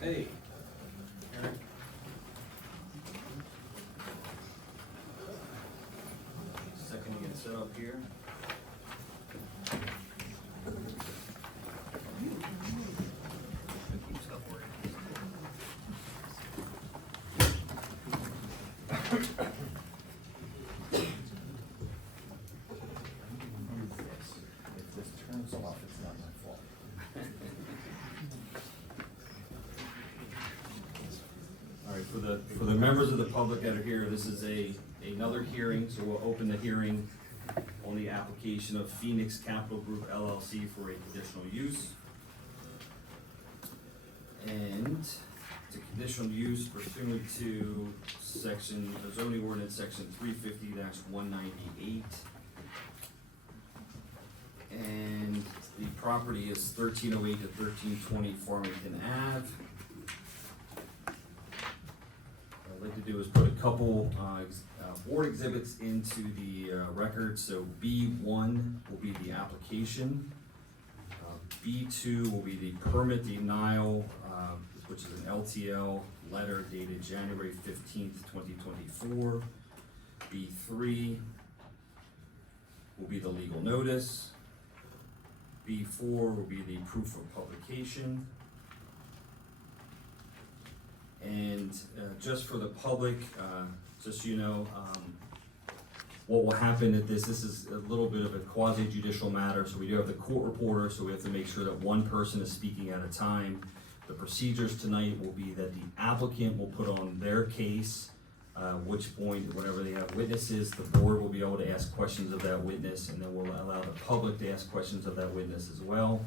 Hey. Eric. Second to get set up here. If this turns off, it's not my fault. All right, for the members of the public that are here, this is another hearing, so we'll open the hearing on the application of Phoenix Capital Group LLC for a conditional use. And it's a conditional use pursuant to zoning ordinance section 350-198. And the property is 1308 to 1320 Farmington Ave. What I'd like to do is put a couple board exhibits into the record. So B1 will be the application. B2 will be the permit denial, which is an LTL letter dated January 15th, 2024. B3 will be the legal notice. B4 will be the proof of publication. And just for the public, just so you know, what will happen at this is a little bit of a quasi judicial matter. So we do have the court reporter, so we have to make sure that one person is speaking at a time. The procedures tonight will be that the applicant will put on their case, which point, whenever they have witnesses, the board will be able to ask questions of that witness, and then we'll allow the public to ask questions of that witness as well.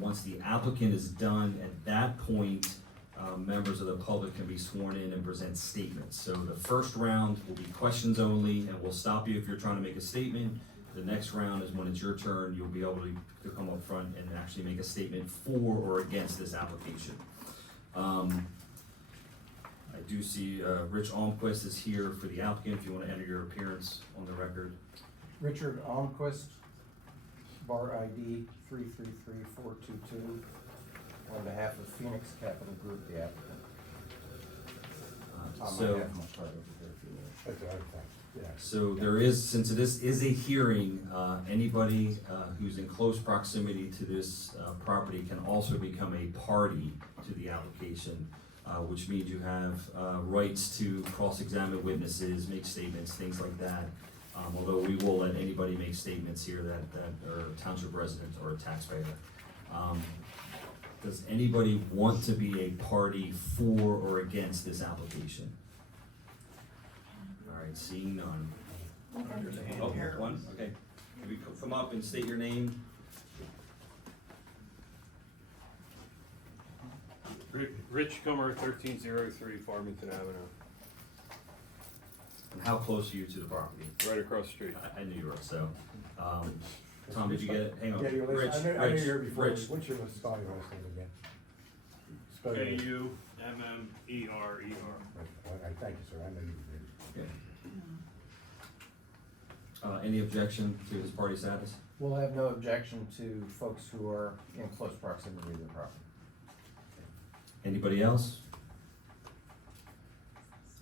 Once the applicant is done, at that point, members of the public can be sworn in and present statements. So the first round will be questions only, and we'll stop you if you're trying to make a statement. The next round is when it's your turn, you'll be able to come up front and actually make a statement for or against this application. I do see Rich Almquist is here for the applicant, if you want to enter your appearance on the record. Richard Almquist, bar ID 333422, on behalf of Phoenix Capital Group, the applicant. Tom, I So, have my card over there if you want. That's all right, thanks. Yeah. so there is, since this is a hearing, anybody who's in close proximity to this property can also become a party to the application, which means you have rights to cross-examine witnesses, make statements, things like that. Although we will let anybody make statements here that are a township resident or a taxpayer. Does anybody want to be a party for or against this application? All right, seeing none. There's a hand here. One, okay. Maybe come up and state your name. Rich Comer, 1303 Farmington Avenue, And how close are you to the property? right across the street. I knew you were, so, Tom, did you get it? Hang on. Yeah, you Rich, listen, I knew you were Rich, before. Rich. What's your spelling last name again? Spell your name. K-U-M-M-E-R-E-R. I thank you, sir, I know you did. Okay. Any objection to his party status? We'll have no objection to folks who are in close proximity to the property. Anybody else?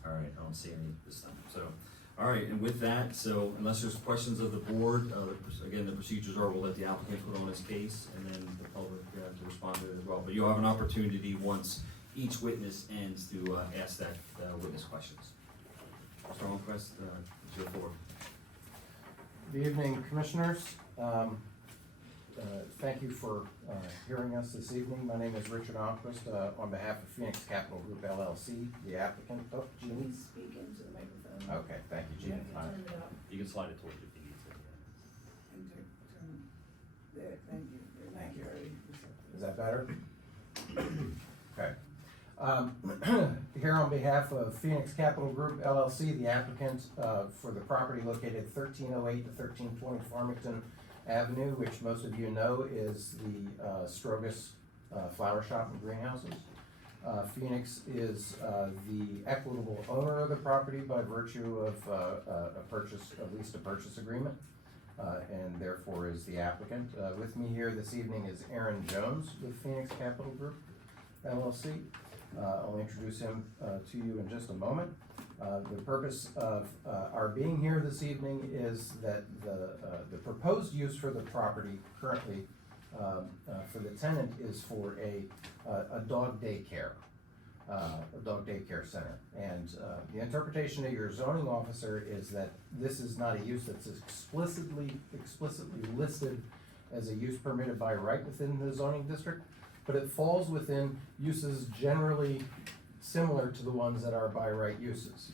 All right, I don't see any this time, so, all right, and with that, so unless there's questions of the board, again, the procedures are, we'll let the applicant put on his case, and then the public to respond to it as well, but you'll have an opportunity once each witness ends to ask that witness questions. Mr. Holmquist, it's your floor. Good evening, Commissioners. Thank you for hearing us this evening. My name is Richard Almquist, on behalf of Phoenix Capital Group LLC, the applicant. Oh, Jeannie? Please speak into the microphone. Okay, thank you, Jeannie. Turn it up. You can slide it towards you if you need to. And there, thank you. Thank you. Is that better? Okay. Here on behalf of Phoenix Capital Group LLC, the applicant for the property located 1308 to 1320 Farmington Avenue, which most of you know is the Strogus flower shop and greenhouses. Phoenix is the equitable owner of the property by virtue of at least a purchase agreement, and therefore is the applicant. With me here this evening is Aaron Jones with Phoenix Capital Group. LLC. I'll introduce him to you in just a moment. The purpose of our being here this evening is that the proposed use for the property currently for the tenant is for a dog daycare. A dog daycare center. And the interpretation of your zoning officer is that this is not a use that's explicitly listed as a use permitted by right within the zoning district, but it falls within uses generally similar to the ones that are by right uses.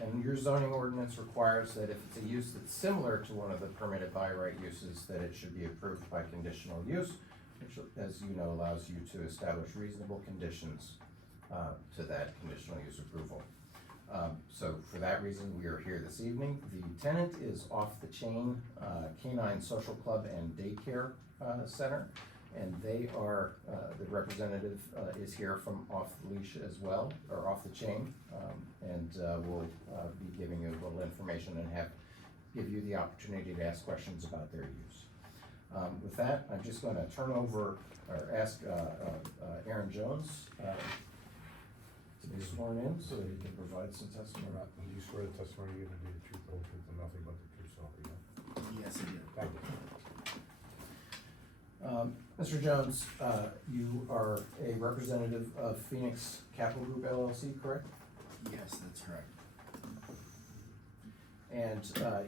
And your zoning ordinance requires that if it's a use that's similar to one of the permitted by right uses, that it should be approved by conditional use, which, as you know, allows you to establish reasonable conditions to that conditional use approval. So for that reason, we are here this evening. The tenant is Off the Chain Canine Social Club and Daycare Center, and they are, the representative is here from Off the Leash as well, or Off the Chain, and will be giving you a little information and give you the opportunity to ask questions about their use. With that, I'm just going to turn over, or ask Aaron Jones to be sworn in so that he can provide some testimony. Do you swear the testimony you're gonna be the truth, the whole truth, and nothing but the truth, so help you God? Yes, I do. Thank you. Mr. Jones, you are a representative of Phoenix Capital Group LLC, correct? Yes, that's correct. And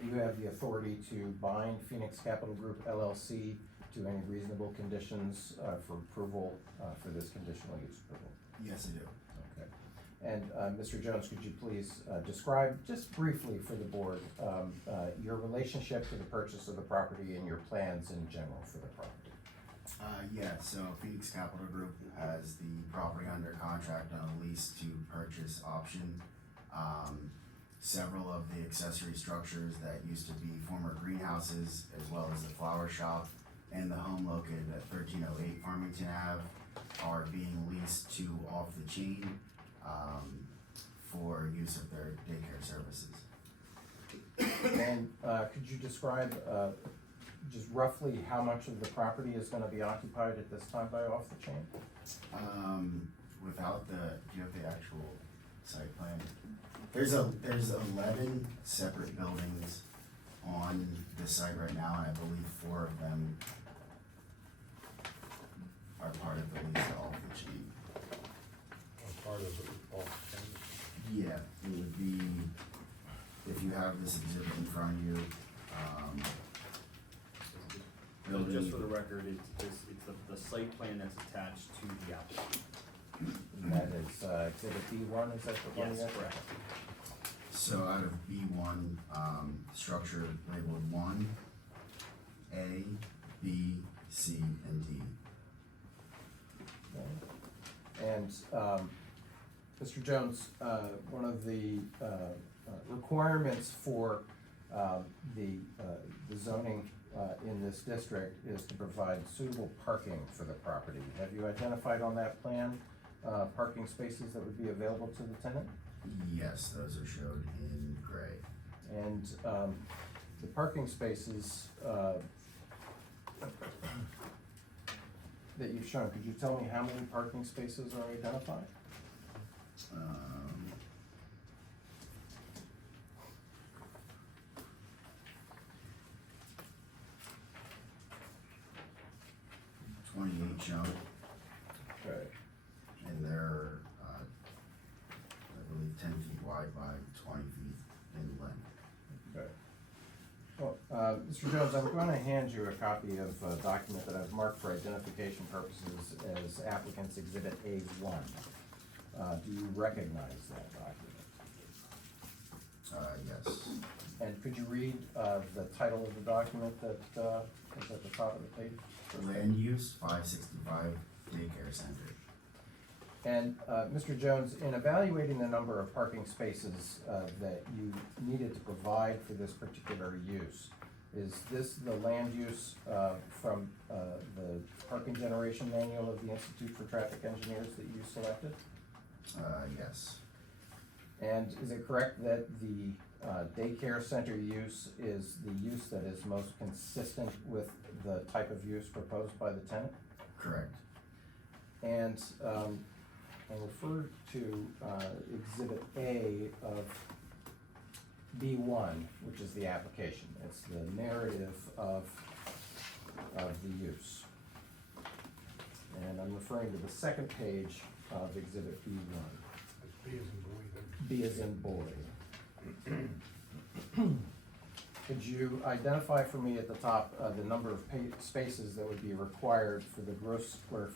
you have the authority to bind Phoenix Capital Group LLC to any reasonable conditions for approval for this conditional use approval? Yes, I do. Okay. And Mr. Jones, could you please describe, just briefly for the board, your relationship to the purchase of the property and your plans in general for the property? Yeah, so Phoenix Capital Group has the property under contract on a lease to purchase option. Several of the accessory structures that used to be former greenhouses, as well as the flower shop and the home located at 1308 Farmington Ave, are being leased to Off the Chain for use of their daycare services. And could you describe just roughly how much of the property is gonna be occupied at this time by Off the Chain? Without the, do you have the actual site plan? There's 11 separate buildings on the site right now, and I believe 4 of them are part of the lease to Off the Chain. Part of it, all things. Yeah, it would be, if you have this exhibit in front of you, Just for the record, it's the site plan that's attached to the application. And that is exhibit B1, is that the one? Yes, you have? correct. So out of B1, structure labeled 1, A, B, C, and D. Okay. And Mr. Jones, one of the requirements for the zoning in this district is to provide suitable parking for the property. Have you identified on that plan parking spaces that would be available to the tenant? Yes, those are showed in gray. And the parking spaces that you've shown, could you tell me how many parking spaces are identified? 28 shown, Okay. and they're, I believe 10 feet wide by 20 feet in length. Okay. Well, Mr. Jones, I'm going to hand you a copy of a document that I've marked for identification purposes as applicant's exhibit A1. Do you recognize that document? Yes. And could you read the title of the document that is at the top of the page? Land use 565 daycare center. And Mr. Jones, in evaluating the number of parking spaces that you needed to provide for this particular use, is this the land use from the parking generation manual of the Institute for Traffic Engineers that you selected? Yes. And is it correct that the daycare center use is the use that is most consistent with the type of use proposed by the tenant? Correct. And I'll refer to, Exhibit A of B1, which is the application. It's the narrative of the use. And I'm referring to the second page of Exhibit B1. It's B as in boy, then. B as in boy. Could you identify for me at the top, the number of spaces that would be required for the gross square,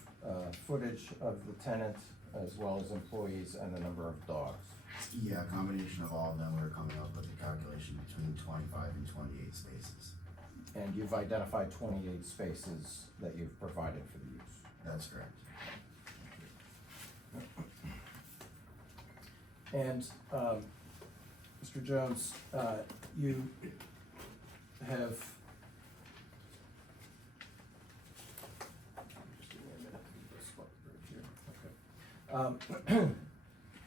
footage of the tenant, as well as employees, and the number of dogs? Yeah, a combination of all of them, we're coming up with a calculation between 25 and 28 spaces. And you've identified 28 spaces that you've provided for the use. That's correct. And, Mr. Jones, you have. Just give me a minute to get this up right here. Okay.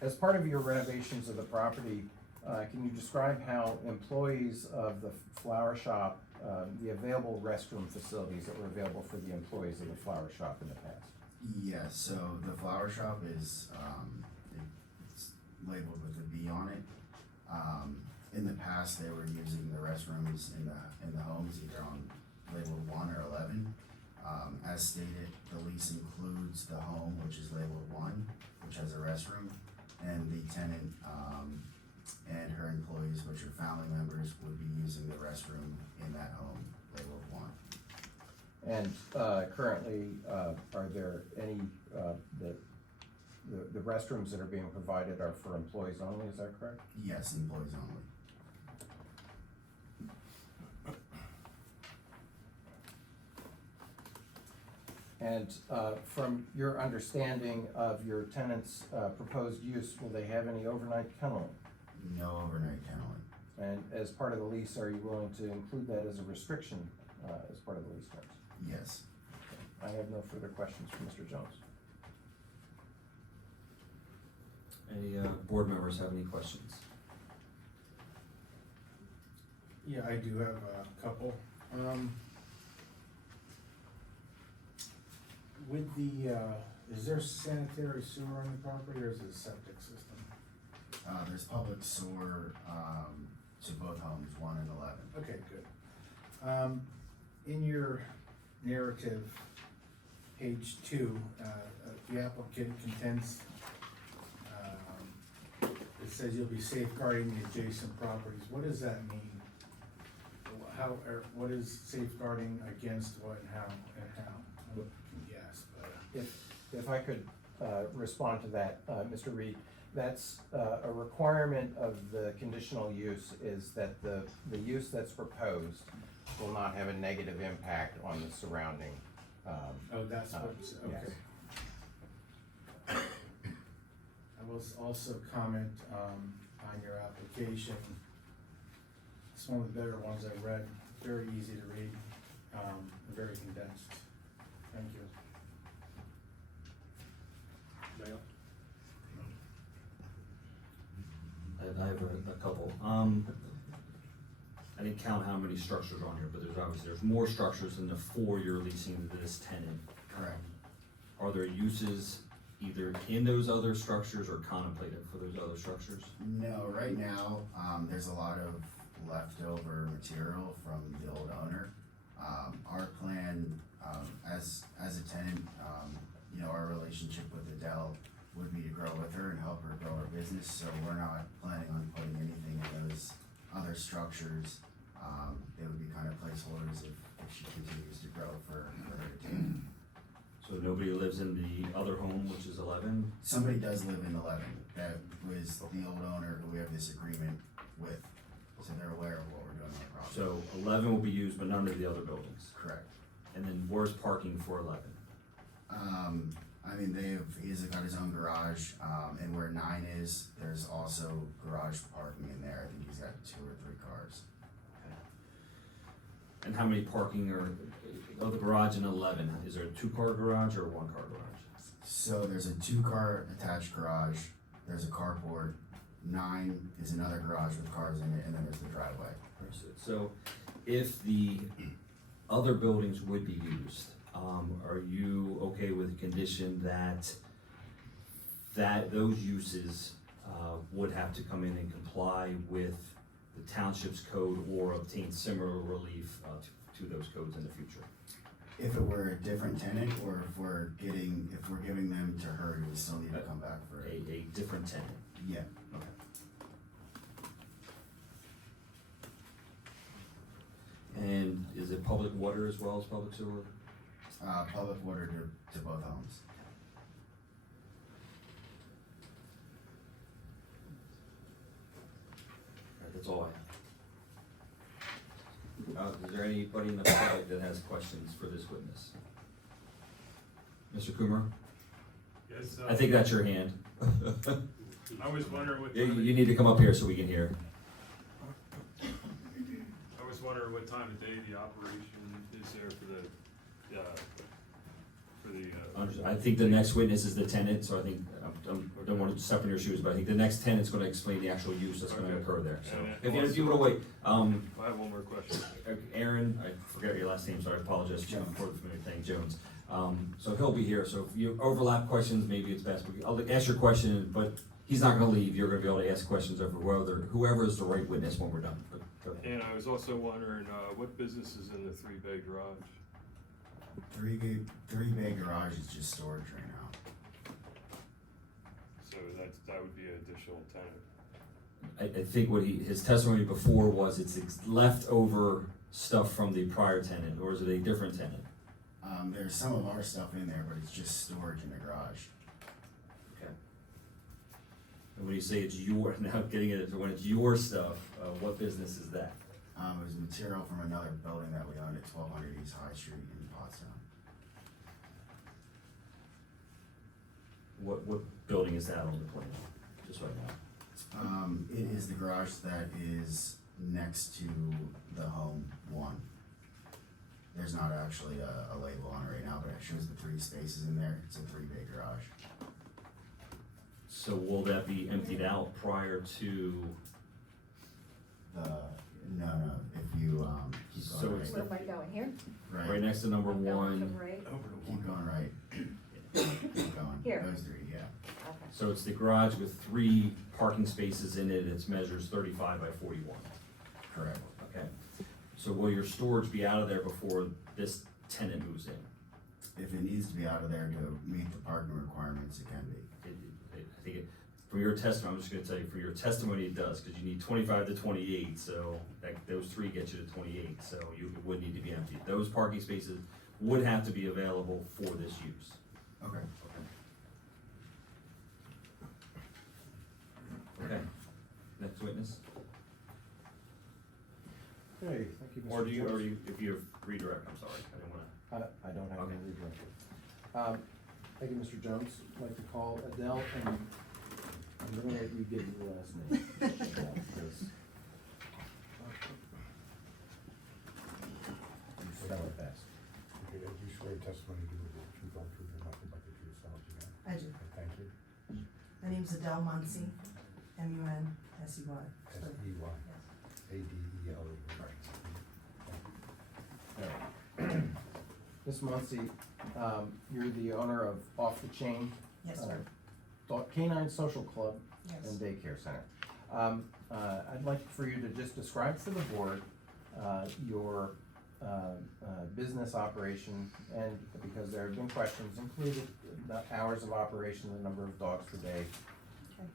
As part of your renovations of the property, can you describe how employees of the flower shop, the available restroom facilities that were available for the employees of the flower shop in the past? Yeah, so the flower shop is, it's labeled with a B on it. In the past, they were using the restrooms in the homes, either on labeled 1 or 11. As stated, the lease includes the home, which is labeled 1, which has a restroom, and the tenant, and her employees, which are family members, would be using the restroom in that home labeled 1. And currently, are there any, the restrooms that are being provided are for employees only, is that correct? Yes, employees only. And from your understanding of your tenant's proposed use, will they have any overnight kenneling? No overnight kenneling. And as part of the lease, are you willing to include that as a restriction as part of the lease terms? Yes. I have no further questions for Mr. Jones. Any, board members have any questions? Yeah, I do have a couple. With the, is there sanitary sewer on the property, or is it a septic system? There's public sewer, to both homes, 1 and 11. Okay, good. In your narrative, page 2, the applicant contends, it says you'll be safeguarding the adjacent properties. What does that mean? How, or what is safeguarding against what and how? Yes, but. If I could respond to that, Mr. Reed, that's a requirement of the conditional use is that the use that's proposed will not have a negative impact on the surrounding. Oh, that's what, okay. Yes. I will also comment, on your application. It's one of the better ones I read, very easy to read, very condensed. Thank you. Dale? I have a couple. I didn't count how many structures are on here, but there's more structures than the 4 you're leasing to this tenant. Correct. Are there uses either in those other structures or contemplated for those other structures? No, right now, there's a lot of leftover material from the old owner. Our plan, as a tenant, you know, our relationship with Adele would be to grow with her and help her grow her business, so we're not planning on putting anything in those other structures. They would be kind of placeholders if she continues to grow for her to do. So nobody lives in the other home, which is 11? Somebody does live in 11. That was the old owner who we have this agreement with, so they're aware of what we're doing on the property. So 11 will be used, but none of the other buildings. Correct. And then where's parking for 11? I mean, he's got his own garage, and where 9 is, there's also garage parking in there. I think he's got 2 or 3 cars. And how many parking are, of the garage in 11, is there a 2-car garage or a 1-car garage? So there's a 2-car attached garage, there's a carport, 9 is another garage with cars in it, and then there's the driveway. Understood. So if the other buildings would be used, are you okay with the condition that those uses, would have to come in and comply with the township's code or obtain similar relief, to those codes in the future. If it were a different tenant, or if we're giving them to her, do we still need to come back for it? A different tenant. Yeah, Okay. And is it public water as well as public sewer? public water to both homes. Alright, that's all I have. Is there anybody in the public that has questions for this witness? Mr. Coomer? Yes, I think that's your hand. I was wondering what You time, need to come up here so we can hear. I was wondering what time of day the operation is there for the, I think the next witness is the tenant, so I think, I don't want to step in your shoes, but I think the next tenant's gonna explain the actual use that's gonna Okay. occur there, so. And If you wanna wait, I have one more question. Aaron, I forget your last name, so I apologize for the familiar thing, Jones. So he'll be here, so if you overlap questions, maybe it's best, I'll ask your question, but he's not gonna leave, you're gonna be able to ask questions of whoever is the right witness when we're done, but go ahead. And I was also wondering, what business is in the 3-bay garage? Three bay garage is just storage right now. So that would be an additional tenant. I think his testimony before was it's leftover stuff from the prior tenant, or is it a different tenant? There's some of our stuff in there, but it's just storage in the garage. Okay. And when you say it's your, now getting it, when it's your stuff, what business is that? It was material from another building that we owned at 1200 East High Street in Pottstown. What building is that on the plan, just right now? It is the garage that is next to the home one. There's not actually a label on it right now, but it shows the 3 spaces in there. It's a 3-bay garage. So will that be emptied out prior to, No, if you, keep So going it's right. Where am I going, here? right next to number I'm going to 1, right? Keep going right. Keep going. Here. Those 3, yeah. Okay. so it's the garage with 3 parking spaces in it, it measures 35 by 41. Correct. Okay, so will your storage be out of there before this tenant moves in? If it needs to be out of there to meet the parking requirements, it can be. I think from your testimony, I'm just gonna tell you, for your testimony it does, cause you need 25 to 28, so those 3 get you to 28, so it would need to be empty. Those parking spaces would have to be available for this use. Okay. Okay, next witness, Okay, thank you, Mr. or Jones. if you redirect, I'm sorry, I didn't wanna. I don't have Okay. any redirect. Thank you, Mr. Jones. I'd like to call Adele, and I'm gonna let you give the last name. Adele, because- Spell it fast. Okay, do you swear testimony you will give the truth, all truth, and nothing but the truth, so help you God? I do. Okay, thank you. My name's Adele Muncy, M-U-N-S-E-Y. S-E-Y, A-D-E-L-E. Ms. Muncy, you're the owner of Off the Chain. Yes, sir. Canine Social Club Yes. and Daycare Center. I'd like for you to just describe for the board, your, business operation, and because there have been questions included, the hours of operation, the number of dogs per day. Okay.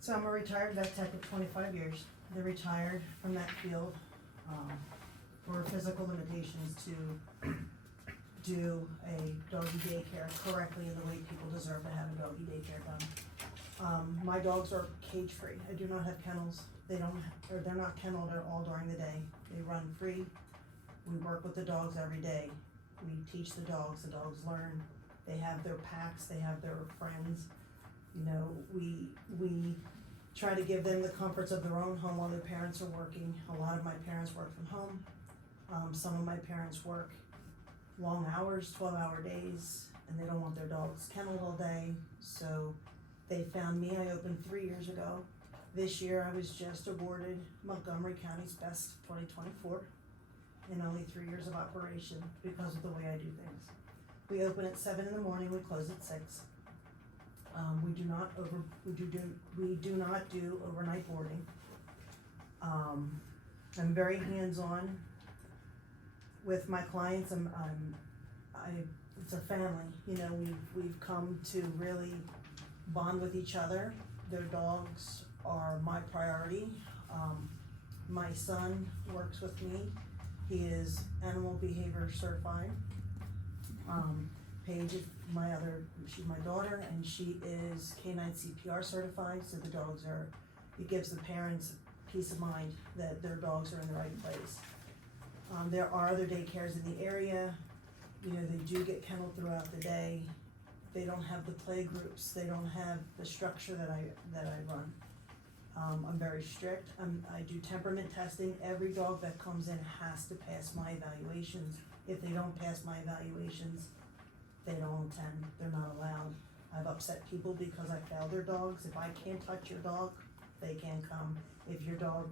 So I'm a retired vet tech of 25 years. They're retired from that field, for physical limitations to do a doggy daycare correctly in the way people deserve to have a doggy daycare done. My dogs are cage free. I do not have kennels. They're not kenneled at all during the day. They run free. We work with the dogs every day. We teach the dogs learn. They have their packs, they have their friends. You know, we try to give them the comforts of their own home while their parents are working. A lot of my parents work from home. Some of my parents work long hours, 12-hour days, and they don't want their dogs kenneled all day. So they found me. I opened 3 years ago. This year I was just awarded Montgomery County's Best 2024 in only 3 years of operation because of the way I do things. We open at 7 in the morning, we close at 6. We do not do overnight boarding. I'm very hands-on with my clients. It's a family, you know, we've come to really bond with each other. Their dogs are my priority. My son works with me. He is animal behavior certified. Paige is she's my daughter, and she is canine CPR certified, so the dogs it gives the parents peace of mind that their dogs are in the right place. There are other daycares in the area, you know, they do get kenneled throughout the day. They don't have the play groups, they don't have the structure that I run. I'm very strict, I do temperament testing. Every dog that comes in has to pass my evaluations. If they don't pass my evaluations, they don't attend, they're not allowed. I've upset people because I failed their dogs. If I can't touch your dog, they can't come. If your dog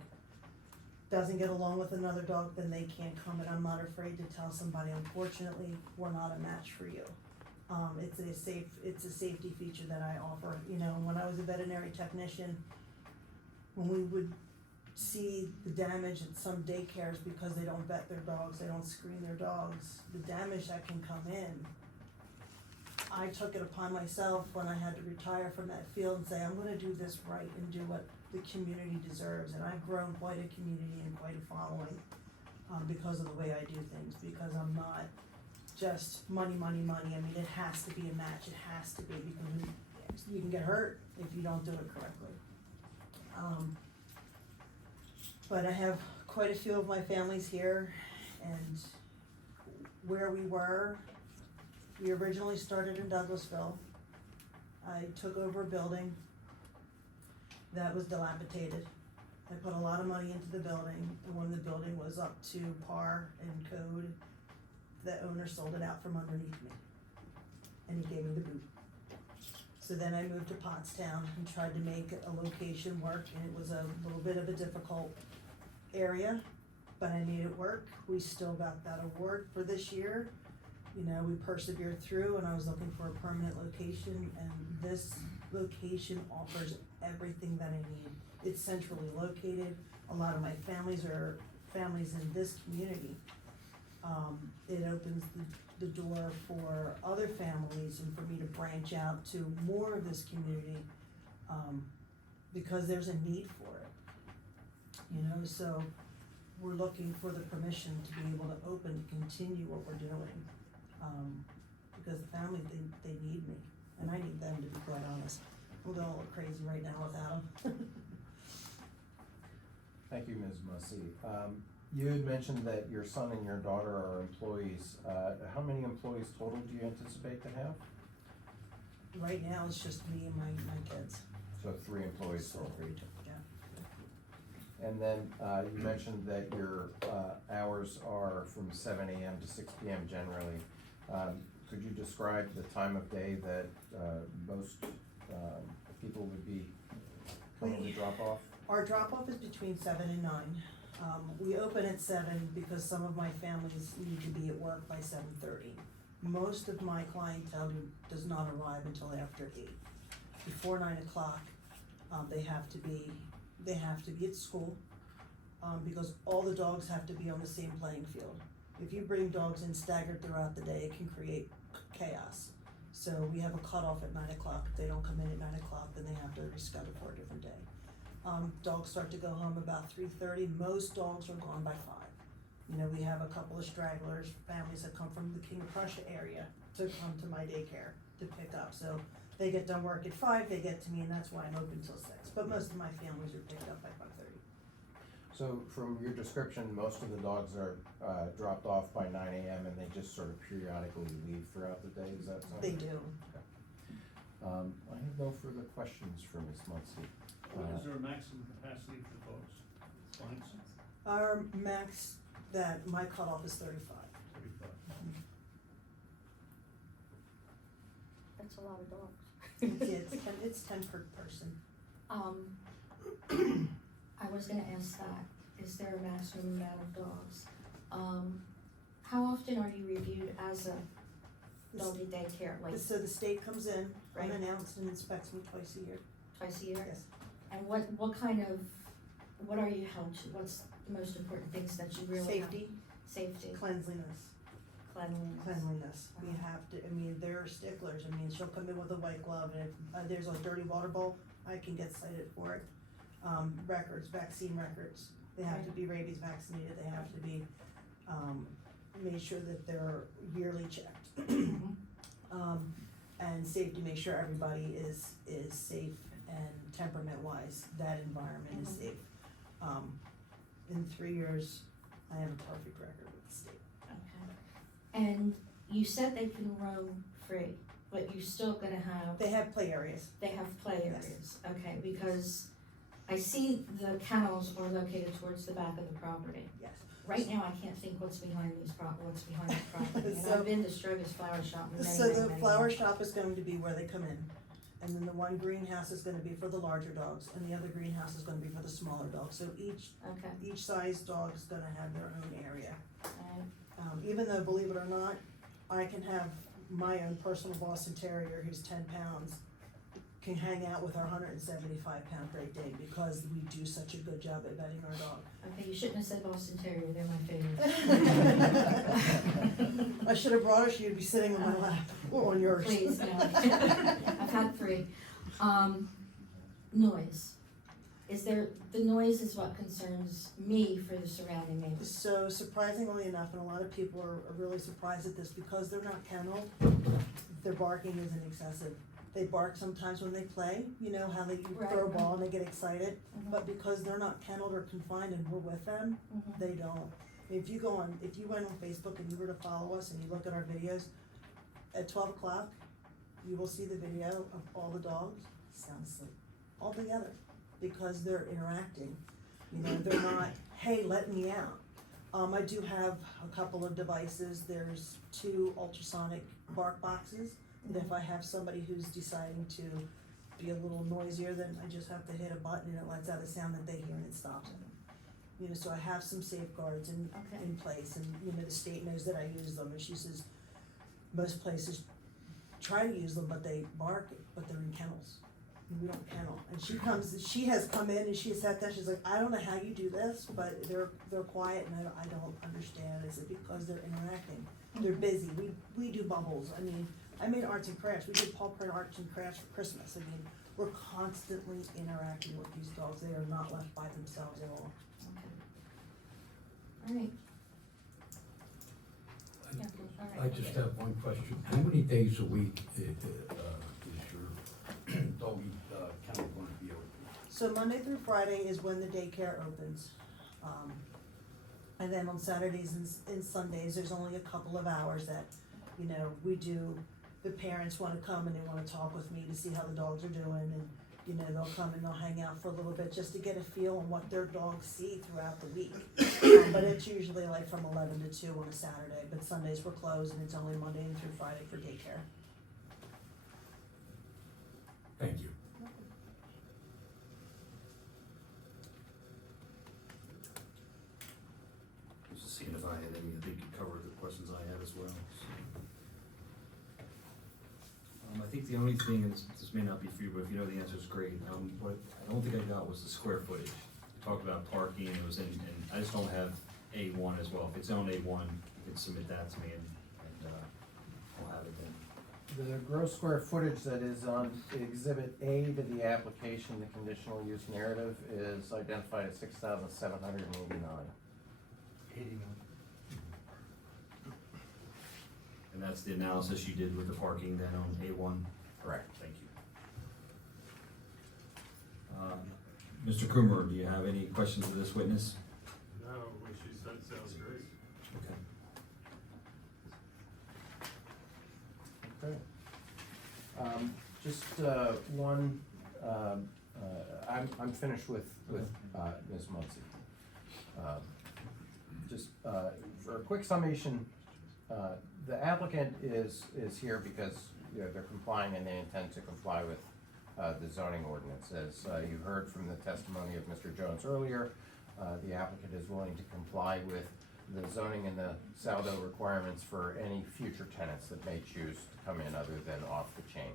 doesn't get along with another dog, then they can't come, and I'm not afraid to tell somebody, unfortunately, we're not a match for you. It's a safety feature that I offer. You know, when I was a veterinary technician, when we would see the damage at some daycares because they don't vet their dogs, they don't screen their dogs, the damage that can come in, I took it upon myself when I had to retire from that field and say, I'm gonna do this right and do what the community deserves. And I've grown quite a community and quite a following, because of the way I do things, because I'm not just money, money, money. I mean, it has to be a match, it has to be, because you can get hurt if you don't do it correctly. But I have quite a few of my families here, and where we originally started in Douglasville. I took over a building that was dilapidated. I put a lot of money into the building, and when the building was up to par and code, the owner sold it out from underneath me, and he gave me the boot. So then I moved to Pottstown and tried to make a location work, and it was a little bit of a difficult area, but I made it work. We still got that award for this year. You know, we persevered through, and I was looking for a permanent location, and this location offers everything that I need. It's centrally located. A lot of my families are families in this community. It opens the door for other families and for me to branch out to more of this community, because there's a need for it. You know, so we're looking for the permission to be able to open, to continue what we're doing. Because the family, they need me, and I need them, to be quite honest. We'll go a little crazy right now without them. Thank you, Ms. Mussey. You had mentioned that your son and your daughter are employees. How many employees total do you anticipate to have? Right now, it's just me and my kids. So 3 employees So, total. yeah. And then, you mentioned that your, hours are from 7 AM to 6 PM generally. Could you describe the time of day that, most, people would be coming to drop off? Our drop-off is between 7 and 9. We open at 7 because some of my families need to be at work by 7:30. Most of my clientele does not arrive until after 8. Before 9 o'clock, they have to be at school, because all the dogs have to be on the same playing field. If you bring dogs in staggered throughout the day, it can create chaos. So we have a cutoff at 9 o'clock. If they don't come in at 9 o'clock, then they have to reschedule for a different day. Dogs start to go home about 3:30. Most dogs are gone by 5. You know, we have a couple of stragglers, families that come from the King of Prussia area to come to my daycare to pick up. So they get done work at 5, they get to me, and that's why I'm open till 6. But most of my families are picked up by 5:30. So from your description, most of the dogs are, dropped off by 9 AM and they just sort of periodically leave throughout the day, is that so? They do. I have no further questions for Ms. Muncy. Is there a maximum capacity for dogs? Clients? Our max, that my cutoff is 35. 35. That's a lot of dogs. It's 10 per person. I was gonna ask that, is there a maximum amount of dogs? How often are you reviewed as a doggy daycare, like, So the state comes in, right? Unannounced and inspects me twice a year. Twice a year? Yes. And what kind of, what are you held to? What's the most important things that you really have? Safety, Safety, cleanliness. cleanliness. We have to, I mean, they're sticklers, I mean, she'll come in with a white glove, and if, there's a dirty water bowl, I can get cited for it. Records, vaccine records, they have to be rabies vaccinated, they have to be, made sure that they're yearly checked. And safety, make sure everybody is safe and temperament wise, that environment is safe. In 3 years, I have a perfect record with the state. Okay. And you said they can roam free, but you're still gonna have, They have play areas. they have play Yes. areas, okay, because I see the kennels are located towards the back of the property. Yes. Right now, I can't think what's behind this property, and So- I've been to Stroga's Flower Shop many, So many, the many flower years. shop is going to be where they come in. And then the one greenhouse is gonna be for the larger dogs, and the other greenhouse is gonna be for the smaller dogs. So Okay, each size dog is gonna have their own area. alright, Even though, believe it or not, I can have my own personal Boston Terrier who's 10 pounds, can hang out with our 175-pound Great Dane because we do such a good job at vetting our dog. okay, you shouldn't have said Boston Terrier, they're my favorite. I should have brought her, she would be sitting on my lap, or on yours. Please, no. I've had 3. Noise. Is there, the noise is what concerns me for the surrounding neighbors. So surprisingly enough, and a lot of people are really surprised at this, because they're not kenneled, their barking isn't excessive. They bark sometimes when they play, you know how they throw a ball and they get excited, but because they're not kenneled or confined and we're with them, Mhm. they don't. If you went on Facebook and you were to follow us and you look at our videos, at 12 o'clock, you will see the video of all the dogs sound asleep, all together, because they're interacting. You know, they're not, hey, let me out. I do have a couple of devices. There's 2 ultrasonic bark boxes, and if I have somebody who's deciding to be a little noisier, then I just have to hit a button and it lets out a sound that they hear and it stops them. You know, so I have some safeguards in place, and, you know, the state knows that I use them, and she says, most places try to use them, but they bark, but they're in kennels. And we don't kennel, and she has come in and she has sat down, she's like, I don't know how you do this, but they're quiet, and I don't understand. Is it because they're interacting? They're busy, we do bubbles, I mean, I made arts and crafts, we did paw print arts and crafts for Christmas. I mean, we're constantly interacting with these dogs, they are not left by themselves at all. Okay. Alright. I- Yeah, I alright. just have one question. How many days a week is your doggy kennel going to be open? So Monday through Friday is when the daycare opens. And then on Saturdays and Sundays, there's only a couple of hours that, you know, the parents wanna come and they wanna talk with me to see how the dogs are doing, and, you know, they'll come and they'll hang out for a little bit just to get a feel on what their dogs see throughout the week. But it's usually like from 11 to 2 on a Saturday, but Sundays we're closed and it's only Monday through Friday for daycare. Thank you. Just seeing if I had any, I think you covered the questions I had as well. I think the only thing, and this may not be for you, but if you know the answer is great, what I don't think I got was the square footage. We talked about parking, it was and I just don't have A1 as well. If it's on A1, you can submit that to me and I'll have it then. The gross square footage that is on Exhibit A to the application, the conditional use narrative, is identified at 6,789. 89. And that's the analysis you did with the parking then on A1? Correct. Thank you. Mr. Coomer, do you have any questions of this witness? No, what she said sounds great. Okay. Okay. Just one, I'm finished with Ms. Muncy. Just for a quick summation, the applicant is here because, you know, they're complying and they intend to comply with the zoning ordinance. As you heard from the testimony of Mr. Jones earlier, the applicant is willing to comply with the zoning and the saldo requirements for any future tenants that may choose to come in other than off the chain.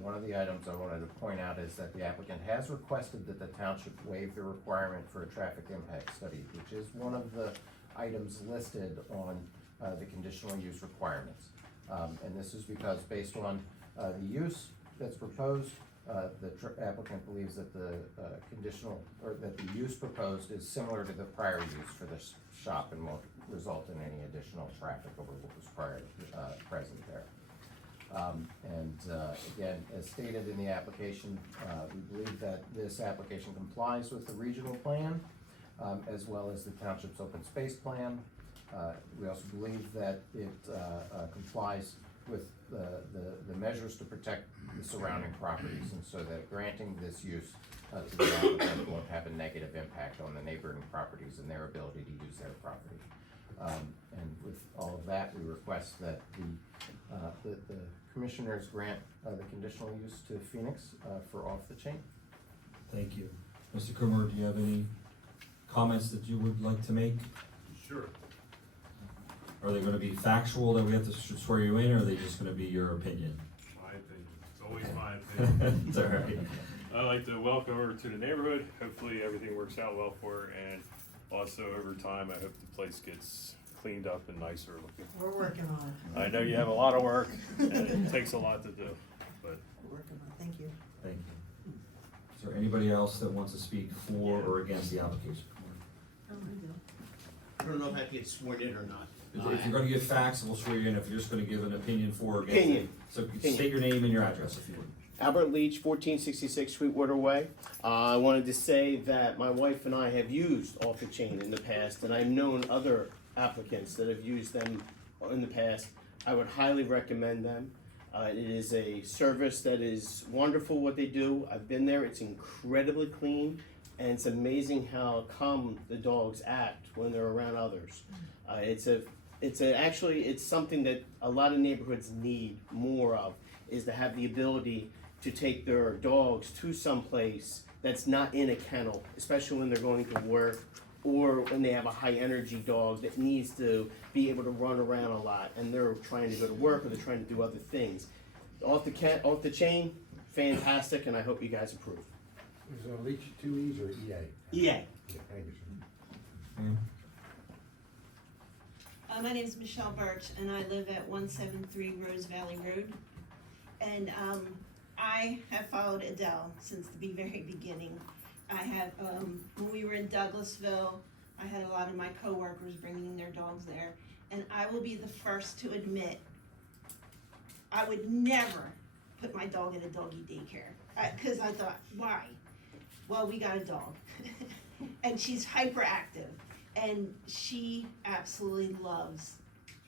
One of the items I wanted to point out is that the applicant has requested that the township waive the requirement for a traffic impact study, which is one of the items listed on the conditional use requirements. And this is because based on the use that's proposed, the applicant believes that the that the use proposed is similar to the prior use for this shop and won't result in any additional traffic over what was present there. Again, as stated in the application, we believe that this application complies with the regional plan, as well as the township's open space plan. We also believe that it complies with the measures to protect the surrounding properties, and so that granting this use to the applicant won't have a negative impact on the neighboring properties and their ability to use their property. And with all of that, we request that the commissioners grant the conditional use to Phoenix for off the chain. Thank you. Mr. Kummer, do you have any comments that you would like to make? Sure. Are they gonna be factual that we have to swear you in, or are they just gonna be your opinion? My opinion. It's always my opinion. It's all right. I'd like to welcome her to the neighborhood. Hopefully everything works out well for her, and also over time, I hope the place gets cleaned up and nicer looking. We're working on it. I know you have a lot of work and it takes a lot to do, but We're working on it. Thank you. Thank you. Is there anybody else that wants to speak for or against the application? I don't know if I have to get sworn in or not. If you're gonna give facts, we'll swear you in. If you're just gonna give an opinion for or against it. Opinion. So Opinion. state your name and your address if you would. Albert Leach, 1466 Sweetwater Way. I wanted to say that my wife and I have used Off the Chain in the past, and I've known other applicants that have used them in the past. I would highly recommend them. It is a service that is wonderful what they do. I've been there, it's incredibly clean, and it's amazing how calm the dogs act when they're around others. It's something that a lot of neighborhoods need more of, is to have the ability to take their dogs to someplace that's not in a kennel, especially when they're going to work or when they have a high energy dog that needs to be able to run around a lot and they're trying to go to work or they're trying to do other things. Off the chain, fantastic, and I hope you guys approve. Is Leach 2 E's or EA? EA. Yeah, thank you, sir. My name is Michelle Birch, and I live at 173 Rose Valley Road. And I have followed Adele since the very beginning. I have, when we were in Douglasville, I had a lot of my coworkers bringing their dogs there. And I will be the first to admit, I would never put my dog in a doggy daycare. Because I thought, why? Well, we got a dog. And she's hyperactive. And she absolutely loves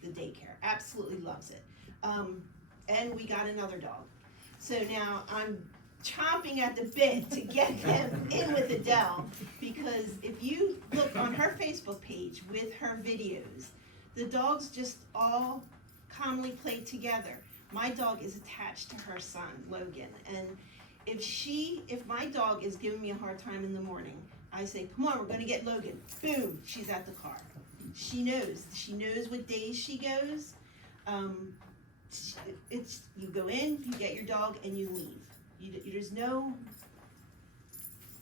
the daycare, absolutely loves it. And we got another dog. So now I'm chomping at the bit to get him in with Adele, because if you look on her Facebook page with her videos, the dogs just all calmly play together. My dog is attached to her son, Logan, and if my dog is giving me a hard time in the morning, I say, come on, we're gonna get Logan. Boom, she's at the car. She knows what days she goes. You go in, you get your dog, and you leave. There's no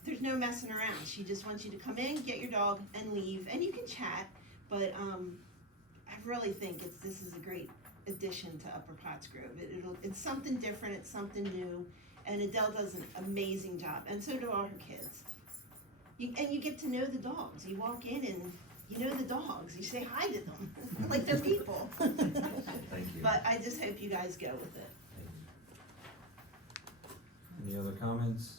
messing around. She just wants you to come in, get your dog, and leave. And you can chat, but I really think this is a great addition to Upper Pottsgrove. It's something different, it's something new, and Adele does an amazing job, and so do all her kids. And you get to know the dogs. You walk in and you know the dogs. You say hi to them like they're people. Thank you. But I just hope you guys go with it. Any other comments?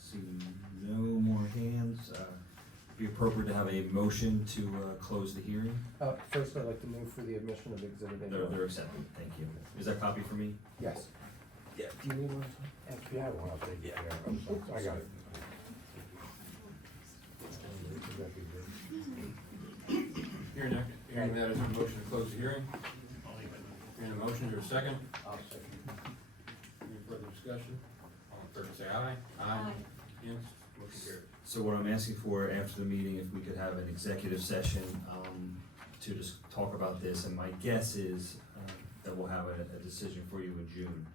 See no more hands. Be appropriate to have a motion to close the hearing. First, I'd like to move for the admission of exhibit A. They're accepted. Thank you. Is that copy for me? Yes. Yeah. Do you need one? If you have one, I'll take it. Yeah, I got it. Hearing that, is there a motion to close the hearing? Hearing a motion, is there a second? I'll second. Any further discussion? All in favor, say aye. Aye. Against, motion carries. So what I'm asking for after the meeting, if we could have an executive session to just talk about this, and my guess is that we'll have a decision for you in June.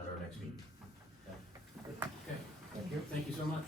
at our next meeting. Okay, thank you so much.